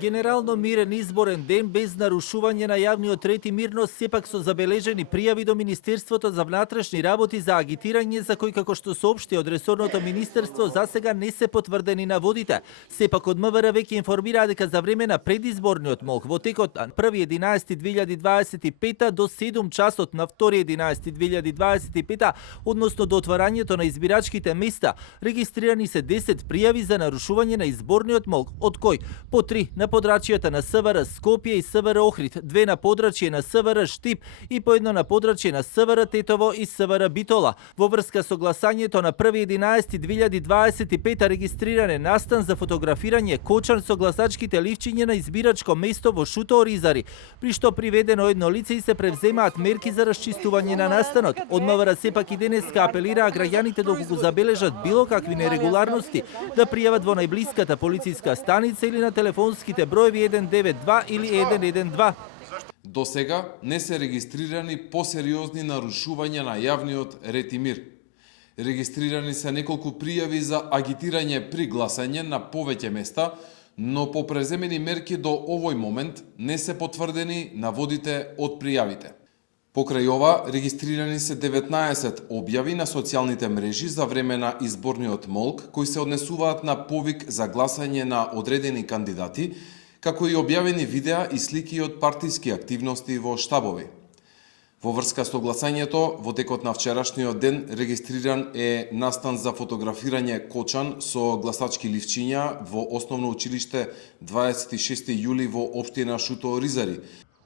Генерално мирен изборен ден без нарушување на јавниот ред и мирност, сепак со забележени пријави до Министерството за внатрешни работи за агитирање, за кои, како што соопшти од ресорното министерство, засега не се потврдени наводите. Сепак од МВР веќе информира дека за време на предизборниот молк во текот на 1.11.2025 до 7 часот на 2.11.2025, односно до отварањето на избирачките места, регистрирани се 10 пријави за нарушување на изборниот молк, од кои по 3 на подрачјата на СВР Скопје и СВР Охрид, 2 на подрачје на СВР Штип и по 1 на подрачје на СВР Тетово и СВР Битола. Во врска со гласањето на 1.11.2025 регистриран е настан за фотографирање кочан со гласачките ливчиња на избирачко место во Шуто Оризари, при што приведено едно лице и се превземаат мерки за расчистување на настанот. Од МВР сепак и денеска апелираа граѓаните доколку забележат било какви нерегуларности да пријават во најблиската полициска станица или на телефонските броеви 192 или 112. До сега не се регистрирани посериозни нарушувања на јавниот ред и мир. Регистрирани се неколку пријави за агитирање при гласање на повеќе места, но по преземени мерки до овој момент не се потврдени наводите од пријавите. Покрај ова, регистрирани се 19 објави на социјалните мрежи за време на изборниот молк, кои се однесуваат на повик за гласање на одредени кандидати, како и објавени видеа и слики од партиски активности во штабови. Во врска со гласањето, во текот на вчерашниот ден регистриран е настан за фотографирање кочан со гласачки ливчиња во Основно училиште 26 јули во општина Шуто Оризари.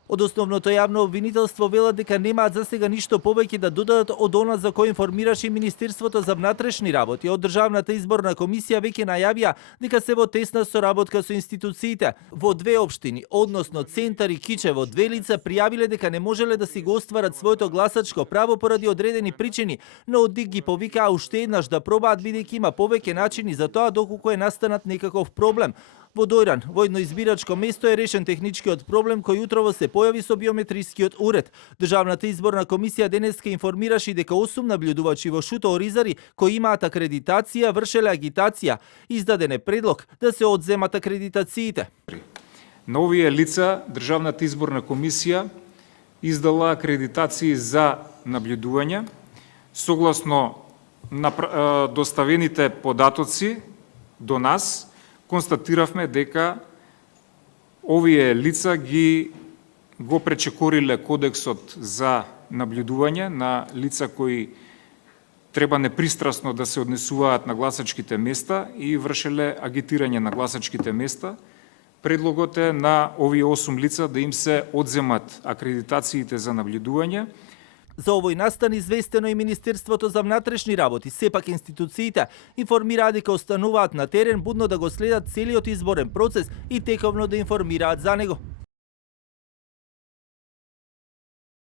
Од основното јавно обвинителство велат дека немаат за сега ништо повеќе да додадат од она за кој информираше Министерството за внатрешни работи. Од Државната изборна комисија веќе најавија дека се во тесна соработка со институциите. Во две општини, односно Центар и Кичево, две лица пријавиле дека не можеле да си го остварат своето гласачко право поради одредени причини, но од ДИК ги повикаа уште еднаш да пробаат бидејќи има повеќе начини за тоа доколку е настанат некаков проблем. Во Дојран, во едно избирачко место е решен техничкиот проблем кој утрово се појави со биометрискиот уред. Државната изборна комисија денеска информираше дека 8 наблюдувачи во Шуто Оризари кои имаат акредитација вршеле агитација. Издаден е предлог да се одземат акредитациите. На овие лица Државната изборна комисија издала акредитации за наблюдување согласно доставените податоци до нас. Констатиравме дека овие лица го пречекориле кодексот за наблюдување на лица кои треба непристрасно да се однесуваат на гласачките места и вршеле агитирање на гласачките места. Предлогот е на овие 8 лица да им се одземат акредитациите за наблюдување. За овој настан известено и Министерството за внатрешни работи. Сепак институциите информираа дека остануваат на терен будно да го следат целиот изборен процес и тековно да информираат за него.